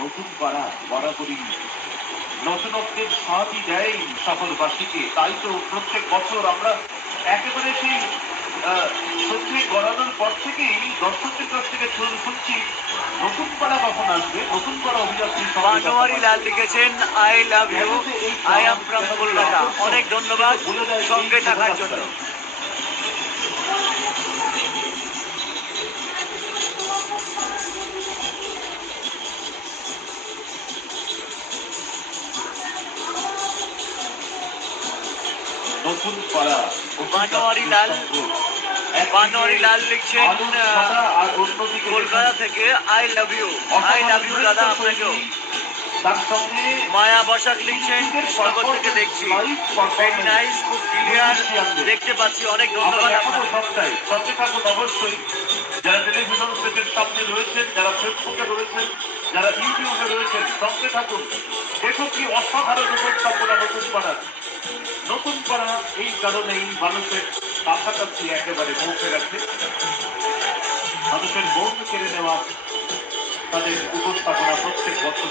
নতুন পাড়া বরাবরই নতুনত্বের স্বাদই দেয় শহরবাসীকে। তাই তো প্রত্যেক বছর আমরা একেবারে সেই সত্যি গড়ানোর পর থেকেই দর্শকদের কাছ থেকে শুনছি নতুন পাড়া কখন আসবে, নতুন পাড়া অভিযাত্রী বানোয়ারি লাল লিখেছেন I love you, I am from Kolkata. অনেক ধন্যবাদ সঙ্গে থাকার জন্য। নতুন পাড়া বানোয়ারি লাল লিখছেন কলকাতা থেকে আই লাভ ইউ দাদা আপনাকেও। মায়া বসাক লিখছেন স্বাগত থেকে দেখছি, ভেরি নাইস, খুব ক্লিয়ার দেখতে পাচ্ছি, অনেক ধন্যবাদ আপনাকে। সঙ্গে থাকুন অবশ্যই, যারা টেলিভিশন সেটের সামনে রয়েছেন, যারা ফেসবুকে রয়েছেন, যারা ইউটিউবে রয়েছেন, সঙ্গে থাকুন। দেখুন কি অসাধারণ উপস্থাপনা নতুন পাড়া। নতুন পাড়া এই কারণেই মানুষের কাছাকাছি একেবারে পৌঁছে গেছে, মানুষের মন কেড়ে নেওয়া তাদের উপস্থাপনা প্রত্যেক বছর।